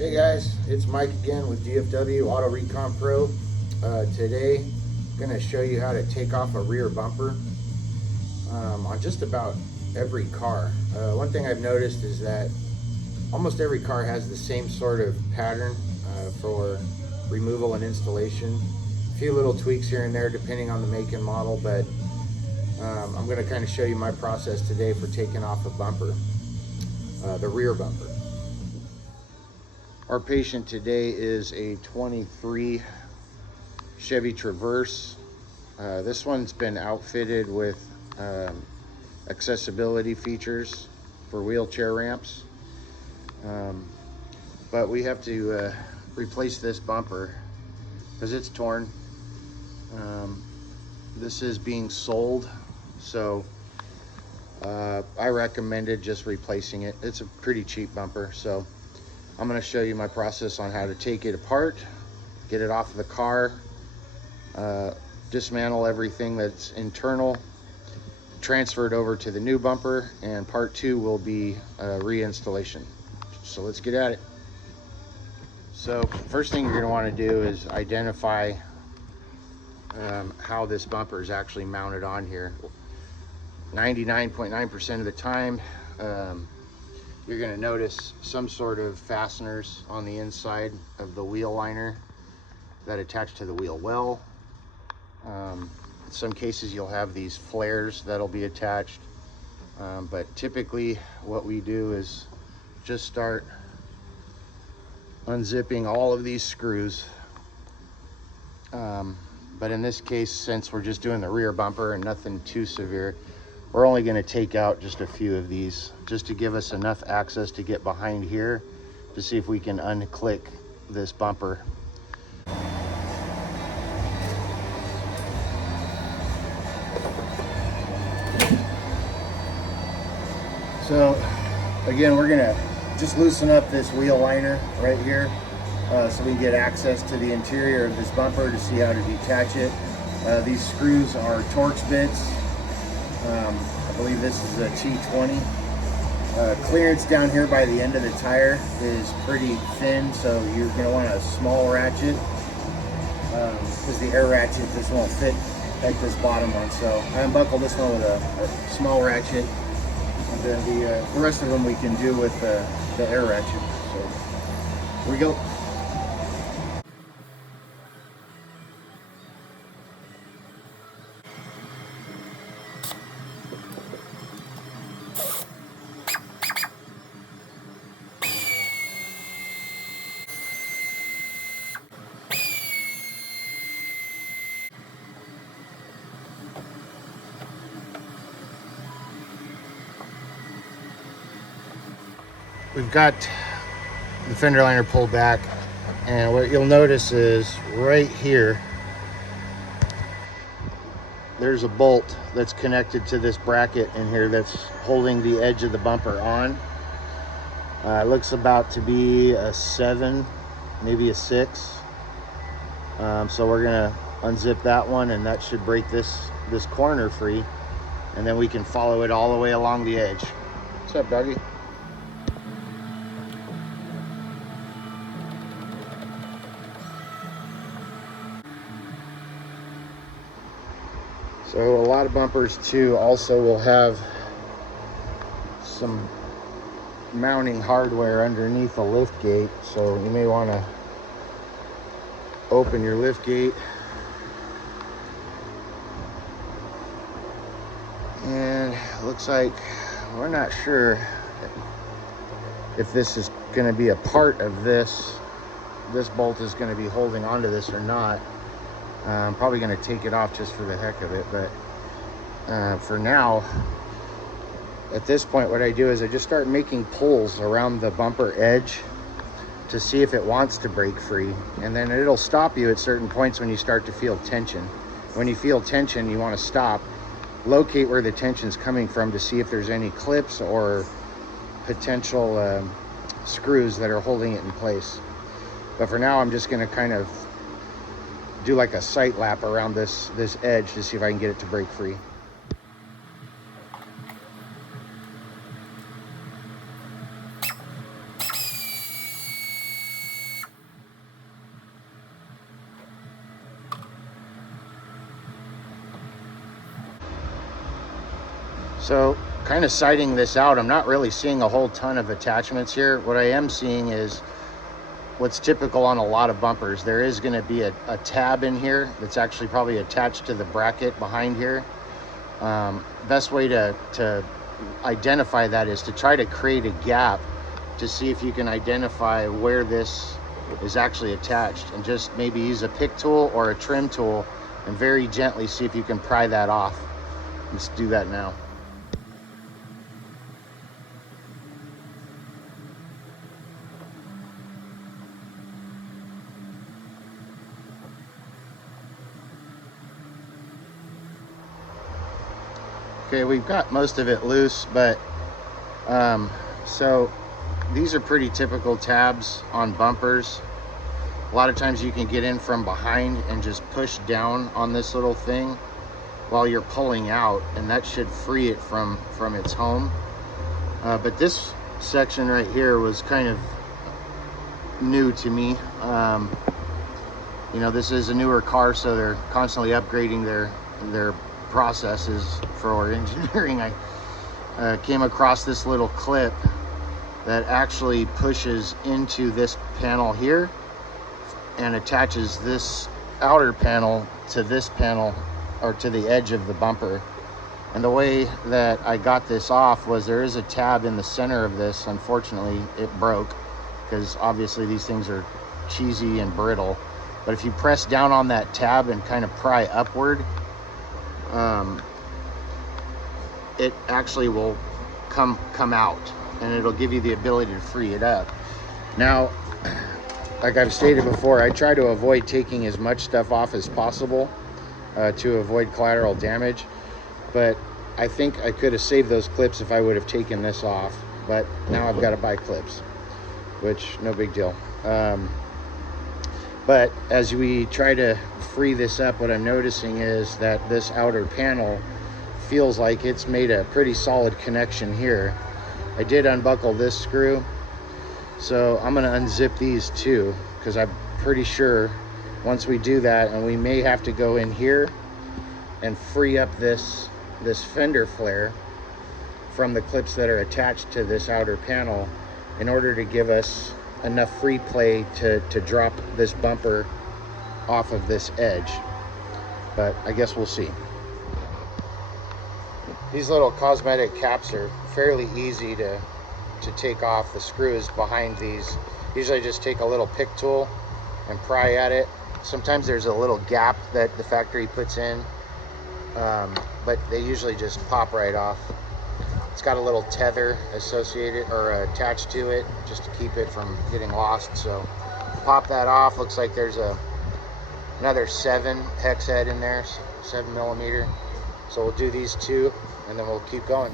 Hey guys, it's Mike again with DFW Auto Recon Pro. Today I'm going to show you how to take off a rear bumper on just about every car. One thing I've noticed is that almost every car has the same sort of pattern for removal and installation. A few little tweaks here and there depending on the make and model, but I'm going to kind of show you my process today for taking off a bumper, the rear bumper. Our patient today is a 23 Chevy Traverse. This one's been outfitted with accessibility features for wheelchair ramps. But we have to replace this bumper because it's torn. This is being sold, so I recommended just replacing it. It's a pretty cheap bumper, so I'm going to show you my process on how to take it apart, get it off the car, dismantle everything that's internal, transfer it over to the new bumper, and part two will be reinstallation. So let's get at it. So first thing you're going to want to do is identify how this bumper is actually mounted on here. 99.9% of the time, you're going to notice some sort of fasteners on the inside of the wheel liner that attach to the wheel well. In some cases you'll have these flares that'll be attached, but typically what we do is just start unzipping all of these screws. But in this case, since we're just doing the rear bumper and nothing too severe, we're only going to take out just a few of these just to give us enough access to get behind here to see if we can unclick this bumper. So again, we're going to just loosen up this wheel liner right here so we can get access to the interior of this bumper to see how to detach it. These screws are Torx bits. I believe this is a T20. Clearance down here by the end of the tire is pretty thin, so you're going to want a small ratchet because the air ratchet just won't fit at this bottom one. So I unbuckled this one with a small ratchet, and then the rest of them we can do with the air ratchet. So here we go. We've got the fender liner pulled back, and what you'll notice is right here there's a bolt that's connected to this bracket in here that's holding the edge of the bumper on. It looks about to be a 7, maybe a 6. So we're gonna unzip that one, and that should break this corner free, and then we can follow it all the way along the edge. What's up, doggy? So a lot of bumpers too also will have some mounting hardware underneath the lift gate, so you may want to open your lift gate and it looks like we're not sure if this is going to be a part of this bolt is going to be holding onto this or not. I'm probably going to take it off just for the heck of it, but for now, at this point, what I do is I just start making pulls around the bumper edge to see if it wants to break free, and then it'll stop you at certain points when you start to feel tension. When you feel tension, you want to stop, locate where the tension's coming from to see if there's any clips or potential screws that are holding it in place. But for now, I'm just going to kind of do like a sight lap around this edge to see if I can get it to break free. So kind of sighting this out, I'm not really seeing a whole ton of attachments here. What I am seeing is what's typical on a lot of bumpers. There is going to be a tab in here that's actually probably attached to the bracket behind here. Best way to identify that is to try to create a gap to see if you can identify where this is actually attached, and just maybe use a pick tool or a trim tool and very gently see if you can pry that off. Let's do that now. Okay, we've got most of it loose, but so these are pretty typical tabs on bumpers. A lot of times you can get in from behind and just push down on this little thing while you're pulling out, and that should free it from its home. But this section right here was kind of new to me. You know, this is a newer car, so they're constantly upgrading their processes for engineering. I came across this little clip that actually pushes into this panel here and attaches this outer panel to this panel, or to the edge of the bumper. And the way that I got this off was there is a tab in the center of this. Unfortunately, it broke because obviously these things are cheesy and brittle. But if you press down on that tab and kind of pry upward, it actually will come out, and it'll give you the ability to free it up. Now, like I've stated before, I try to avoid taking as much stuff off as possible to avoid collateral damage, but I think I could have saved those clips if I would have taken this off. But now I've got to buy clips, which no big deal. But as we try to free this up, what I'm noticing is that this outer panel feels like it's made a pretty solid connection here. I did unbuckle this screw, so I'm going to unzip these too, because I'm pretty sure once we do that, and we may have to go in here and free up this fender flare from the clips that are attached to this outer panel in order to give us enough free play to drop this bumper off of this edge. But I guess we'll see. These little cosmetic caps are fairly easy to take off. The screws behind these, usually I just take a little pick tool and pry at it. Sometimes there's a little gap that the factory puts in, but they usually just pop right off. It's got a little tether associated or attached to it just to keep it from getting lost. So pop that off. Looks like there's another 7 hex head in there, 7mm. So we'll do these 2 and then we'll keep going.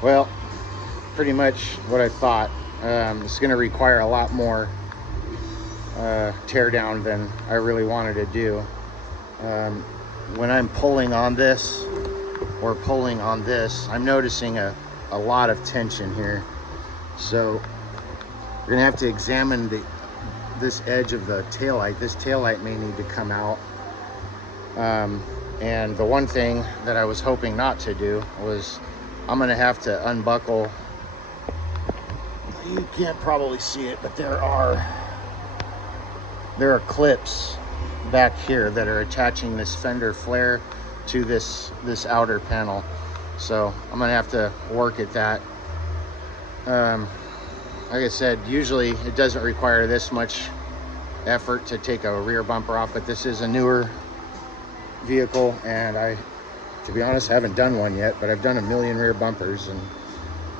Well, pretty much what I thought. It's going to require a lot more tear down than I really wanted to do. When I'm pulling on this or pulling on this, I'm noticing a lot of tension here. So we're going to have to examine this edge of the taillight. This taillight may need to come out. And the one thing that I was hoping not to do was I'm going to have to unbuckle. You can't probably see it, but there are clips back here that are attaching this fender flare to this outer panel. So I'm going to have to work at that. Like I said, usually it doesn't require this much effort to take a rear bumper off, but this is a newer vehicle, and to be honest, I haven't done one yet, but I've done a million rear bumpers, and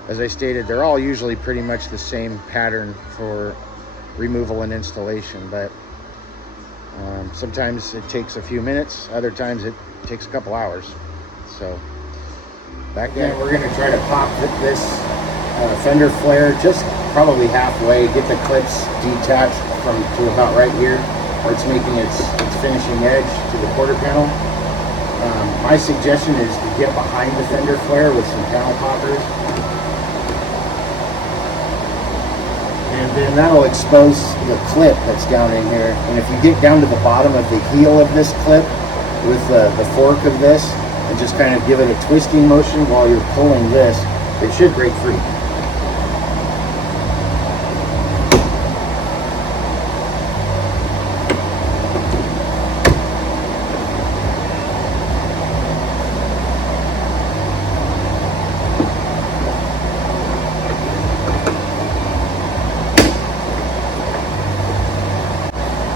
as I stated, they're all usually pretty much the same pattern for removal and installation, but sometimes it takes a few minutes, other times it takes a couple hours. So back then we're going to try to pop this fender flare just probably halfway, get the clips detached from to about right here, where it's making its finishing edge to the quarter panel. My suggestion is to get behind the fender flare with some panel poppers. And then that'll expose the clip that's down in here. And if you get down to the bottom of the heel of this clip with the fork of this, and just kind of give it a twisting motion while you're pulling this, it should break free.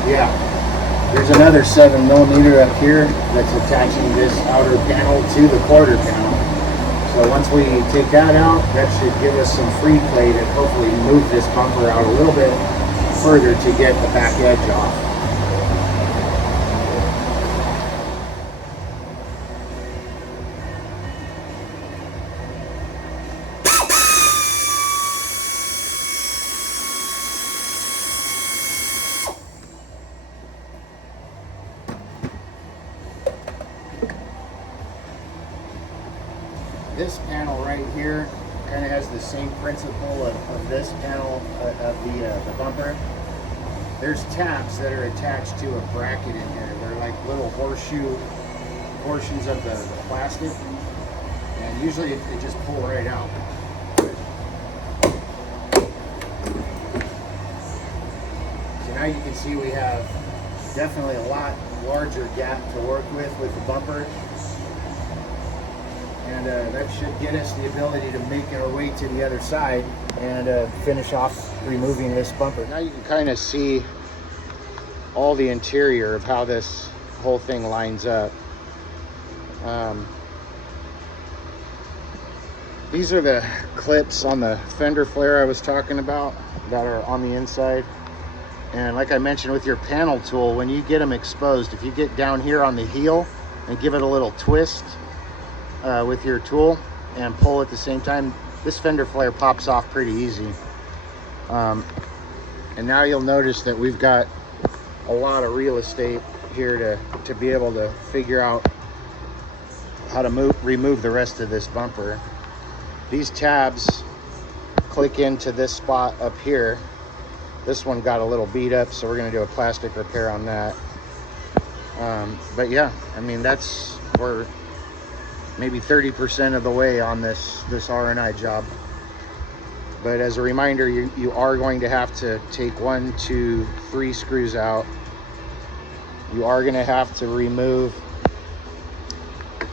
Yeah, there's another 7mm up here that's attaching this outer panel to the quarter panel. So once we take that out, that should give us some free play to hopefully move this bumper out a little bit further to get the back edge off. This panel right here kind of has the same principle of this panel of the bumper. There's tabs that are attached to a bracket in here. They're like little horseshoe portions of the plastic, and usually it just pull right out. So now you can see we have definitely a lot larger gap to work with the bumper. And that should get us the ability to make our way to the other side and finish off removing this bumper. Now you can kind of see all the interior of how this whole thing lines up. These are the clips on the fender flare I was talking about that are on the inside. And like I mentioned with your panel tool, when you get them exposed, if you get down here on the heel and give it a little twist, with your tool and pull at the same time, this fender flare pops off pretty easy. And now you'll notice that we've got a lot of real estate here to be able to figure out how to remove the rest of this bumper. These tabs click into this spot up here. This one got a little beat up, so we're going to do a plastic repair on that. But yeah, I mean, we're maybe 30% of the way on this R&I job. But as a reminder, you are going to have to take 1, 2, 3 screws out. You are going to have to remove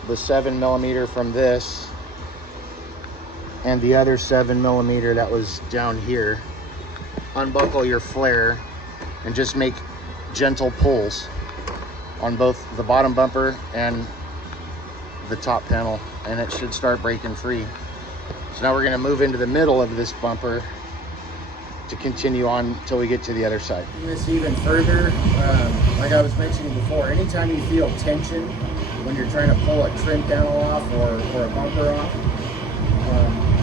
the 7mm from this and the other 7mm that was down here. Unbuckle your flare and just make gentle pulls on both the bottom bumper and the top panel, and it should start breaking free. So now we're going to move into the middle of this bumper to continue on until we get to the other side. This even further, like I was mentioning before, anytime you feel tension when you're trying to pull a trim panel off or a bumper off,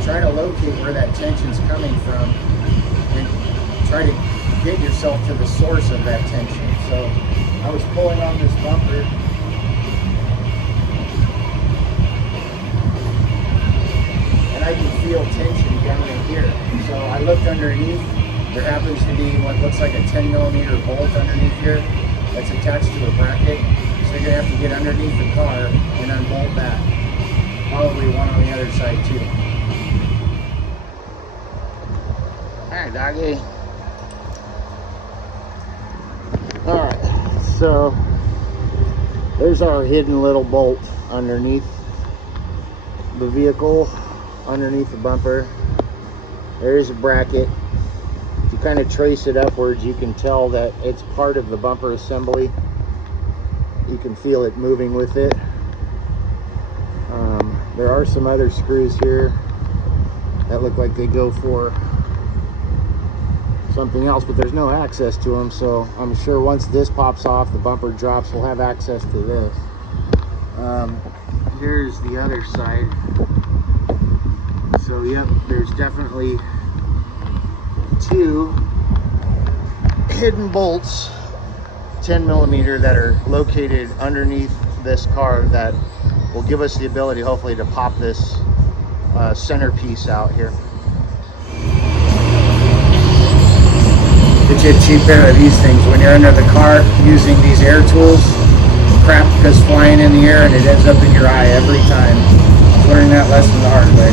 try to locate where that tension's coming from and try to get yourself to the source of that tension. So I was pulling on this bumper, I can feel tension down in here. So I looked underneath. There happens to be what looks like a 10mm bolt underneath here that's attached to a bracket. So you're gonna have to get underneath the car and unbolt that. Probably one on the other side too. All right, doggy. All right, so there's our hidden little bolt underneath the vehicle. Underneath the bumper there's a bracket. If you kind of trace it upwards, you can tell that it's part of the bumper assembly. You can feel it moving with it. There are some other screws here that look like they go for something else, but there's no access to them, so I'm sure once this pops off, the bumper drops, we'll have access to this. Here's the other side. So yep, there's definitely two hidden bolts, 10mm, that are located underneath this car that will give us the ability, hopefully, to pop this centerpiece out here. Get you a cheap pair of these things when you're under the car using these air tools. Crap goes flying in the air and it ends up in your eye every time. Learning that lesson the hard way.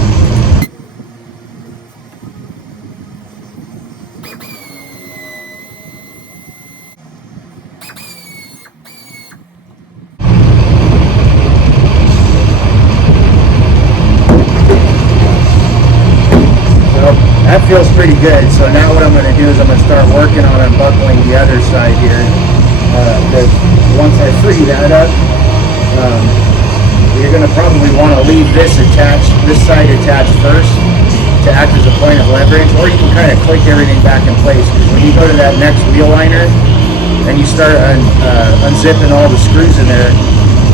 That feels pretty good. So now what I'm going to do is I'm going to start working on unbuckling the other side here. Because once I free that up, you're going to probably want to leave this side attached first to act as a point of leverage, or you can kind of click everything back in place. Because when you go to that next wheel liner and you start unzipping all the screws in there,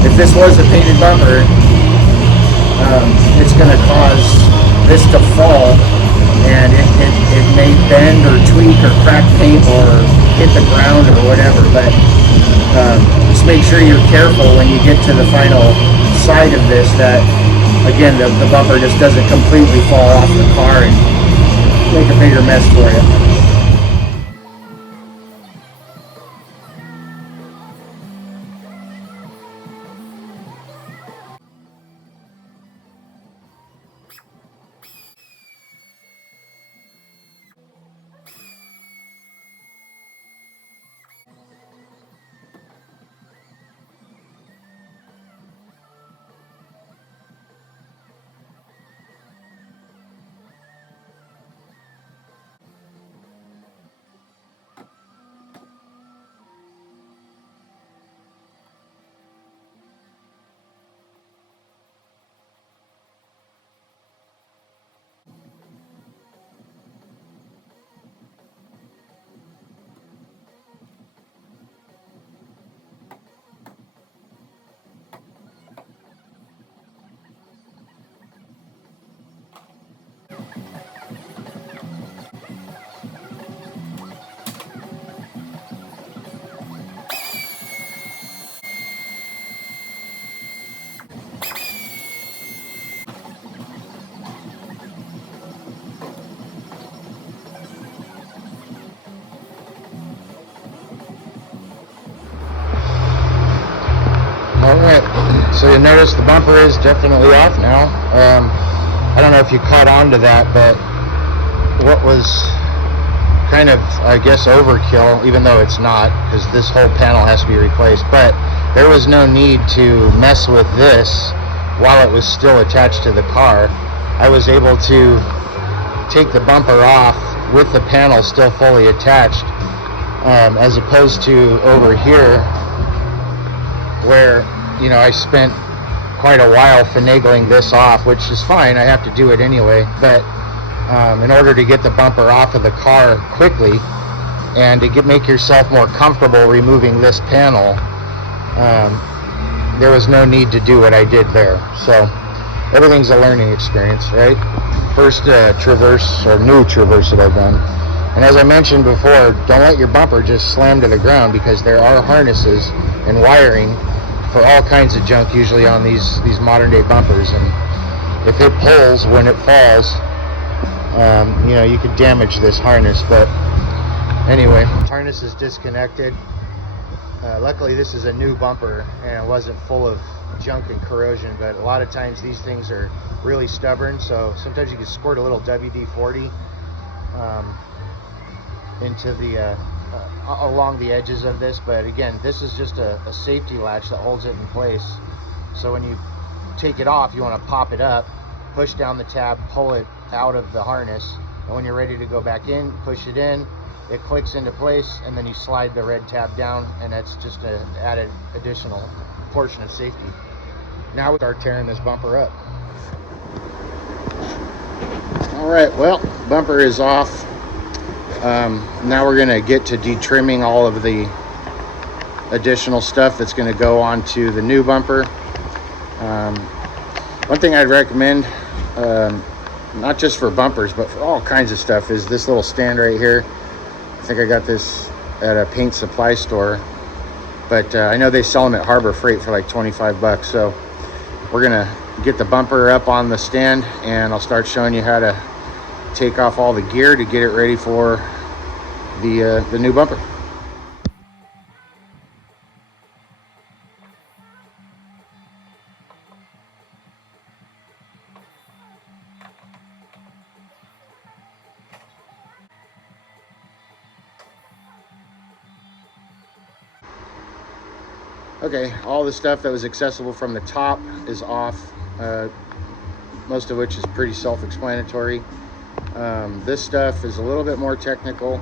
if this was a painted bumper, it's going to cause this to fall, and it may bend or tweak or crack paint or hit the ground or whatever. But just make sure you're careful when you get to the final side of this, that again the bumper just doesn't completely fall off the car and make a bigger mess for you. Alright, so you notice the bumper is definitely off now. I don't know if you caught on to that, but what was kind of, I guess, overkill, even though it's not, because this whole panel has to be replaced, but there was no need to mess with this while it was still attached to the car. I was able to take the bumper off with the panel still fully attached, as opposed to over here where, you know, I spent quite a while finagling this off, which is fine, I have to do it anyway, but in order to get the bumper off of the car quickly and to make yourself more comfortable removing this panel, there was no need to do what I did there. So everything's a learning experience, right? First traverse, or new traverse that I've done. And as I mentioned before, don't let your bumper just slam to the ground, because there are harnesses and wiring for all kinds of junk usually on these modern day bumpers, and if it pulls when it falls, you know, you could damage this harness. But anyway, harness is disconnected. Luckily this is a new bumper and it wasn't full of junk and corrosion, but a lot of times these things are really stubborn, so sometimes you can squirt a little WD-40 into the along the edges of this. But again, this is just a safety latch that holds it in place, so when you take it off, you want to pop it up, push down the tab, pull it out of the harness, and when you're ready to go back in, push it in, it clicks into place, and then you slide the red tab down, and that's just an added additional portion of safety. Now we start tearing this bumper up. All right, well, bumper is off. Now we're going to get to detrimming all of the additional stuff that's going to go onto the new bumper. One thing I'd recommend, not just for bumpers, but for all kinds of stuff, is this little stand right here. I think I got this at a paint supply store, but I know they sell them at Harbor Freight for like 25 bucks. So we're gonna get the bumper up on the stand, and I'll start showing you how to take off all the gear to get it ready for the new bumper. Okay, all the stuff that was accessible from the top is off, most of which is pretty self-explanatory. This stuff is a little bit more technical.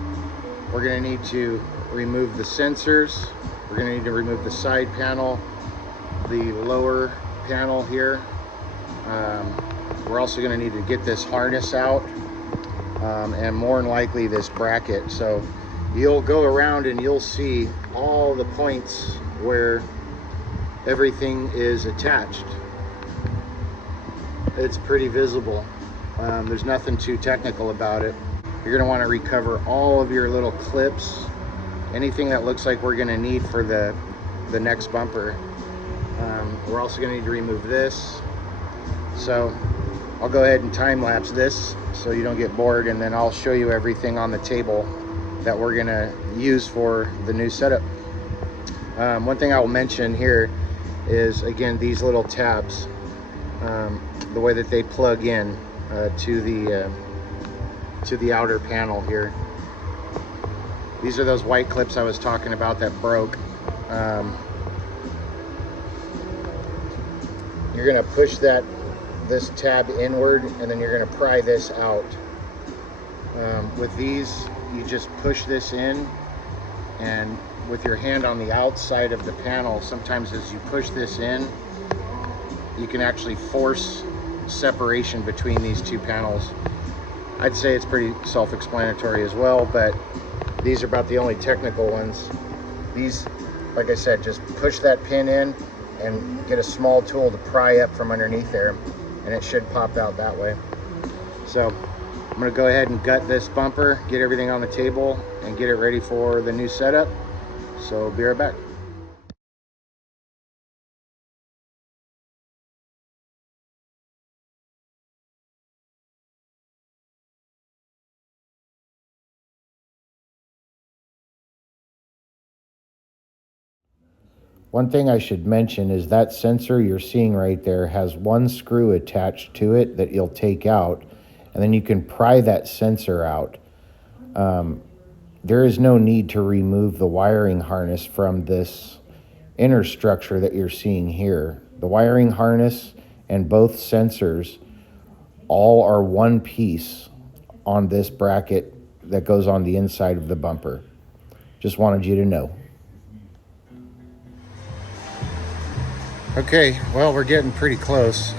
We're going to need to remove the sensors. We're going to need to remove the side panel, the lower panel here. We're also going to need to get this harness out, and more than likely this bracket. So you'll go around and you'll see all the points where everything is attached. It's pretty visible. There's nothing too technical about it. You're going to want to recover all of your little clips, anything that looks like we're going to need for the next bumper. We're also going to need to remove this. So I'll go ahead and time lapse this so you don't get bored, and then I'll show you everything on the table that we're going to use for the new setup. One thing I will mention here is, again, these little tabs, the way that they plug in to the outer panel here. These are those white clips I was talking about that broke. You're going to push this tab inward, and then you're going to pry this out. With these, you just push this in, and with your hand on the outside of the panel, sometimes as you push this in, you can actually force separation between these two panels. I'd say it's pretty self-explanatory as well, but these are about the only technical ones. These, like I said, just push that pin in and get a small tool to pry up from underneath there, and it should pop out that way. So I'm going to go ahead and gut this bumper, get everything on the table, and get it ready for the new setup. So be right back. One thing I should mention is that sensor you're seeing right there has one screw attached to it that you'll take out, and then you can pry that sensor out. There is no need to remove the wiring harness from this inner structure that you're seeing here. The wiring harness and both sensors all are one piece on this bracket that goes on the inside of the bumper. Just wanted you to know. Okay, well, we're getting pretty close.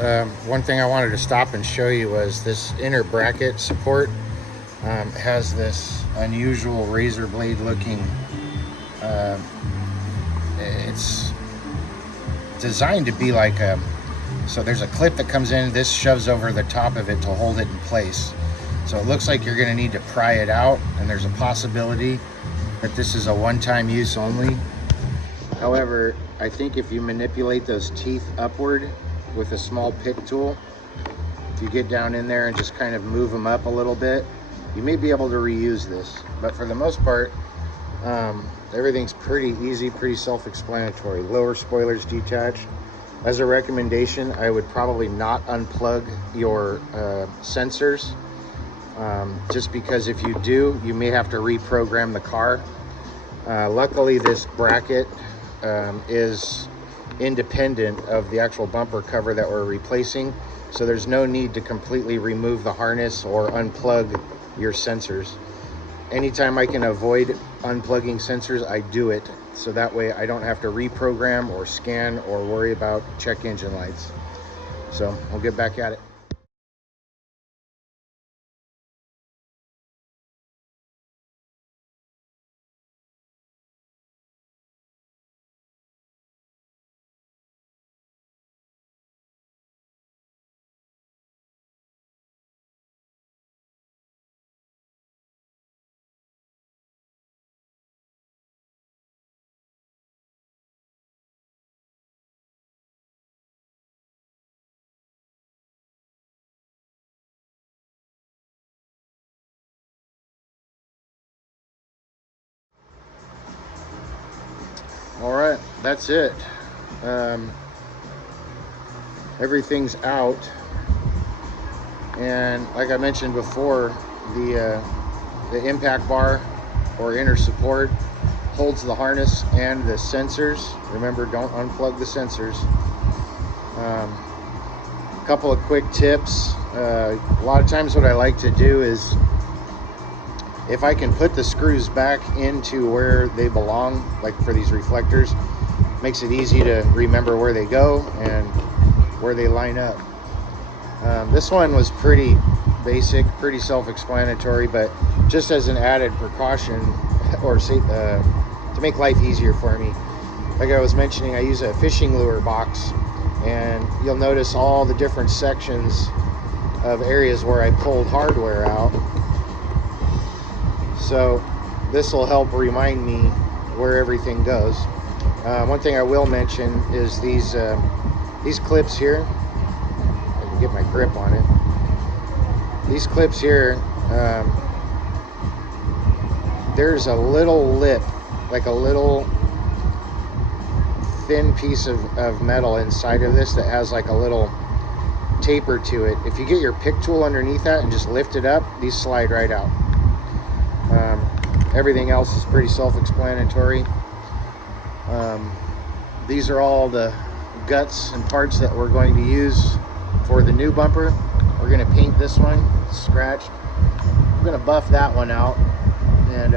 One thing I wanted to stop and show you was this inner bracket support has this unusual razor blade looking, it's designed to be like a, so there's a clip that comes in, this shoves over the top of it to hold it in place. So it looks like you're going to need to pry it out, and there's a possibility that this is a one-time use only. However, I think if you manipulate those teeth upward with a small pick tool, if you get down in there and just kind of move them up a little bit, you may be able to reuse this. But for the most part, everything's pretty easy, pretty self-explanatory. Lower spoilers detached. As a recommendation, I would probably not unplug your sensors, just because if you do, you may have to reprogram the car. Luckily, this bracket is independent of the actual bumper cover that we're replacing, so there's no need to completely remove the harness or unplug your sensors. Anytime I can avoid unplugging sensors, I do it, so that way I don't have to reprogram or scan or worry about check engine lights. So I'll get back at it. All right, that's it. Everything's out, and like I mentioned before, the impact bar or inner support holds the harness and the sensors. Remember, don't unplug the sensors. A couple of quick tips. A lot of times what I like to do is, if I can put the screws back into where they belong, like for these reflectors, makes it easy to remember where they go and where they line up. This one was pretty basic, pretty self-explanatory, but just as an added precaution or to make life easier for me, like I was mentioning, I use a fishing lure box, and you'll notice all the different sections of areas where I pulled hardware out. So this will help remind me where everything goes. One thing I will mention is these clips here. I can get my grip on it. These clips here, there's a little lip, like a little thin piece of metal inside of this that has like a little taper to it. If you get your pick tool underneath that and just lift it up, these slide right out. Everything else is pretty self-explanatory. These are all the guts and parts that we're going to use for the new bumper. We're going to paint this one, scratched. We're going to buff that one out and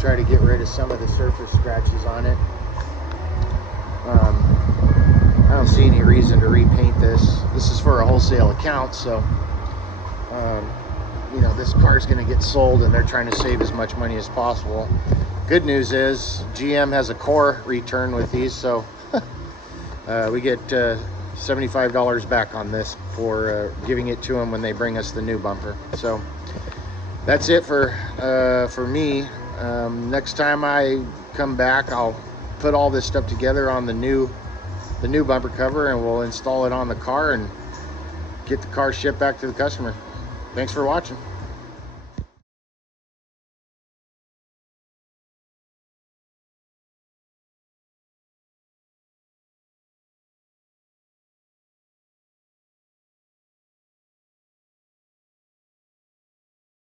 try to get rid of some of the surface scratches on it. I don't see any reason to repaint this. This is for a wholesale account, so you know, this car's going to get sold and they're trying to save as much money as possible. Good news is GM has a core return with these, so we get $75 back on this for giving it to them when they bring us the new bumper. So that's it for me. Next time I come back, I'll put all this stuff together on the new bumper cover, and we'll install it on the car and get the car shipped back to the customer. Thanks for watching.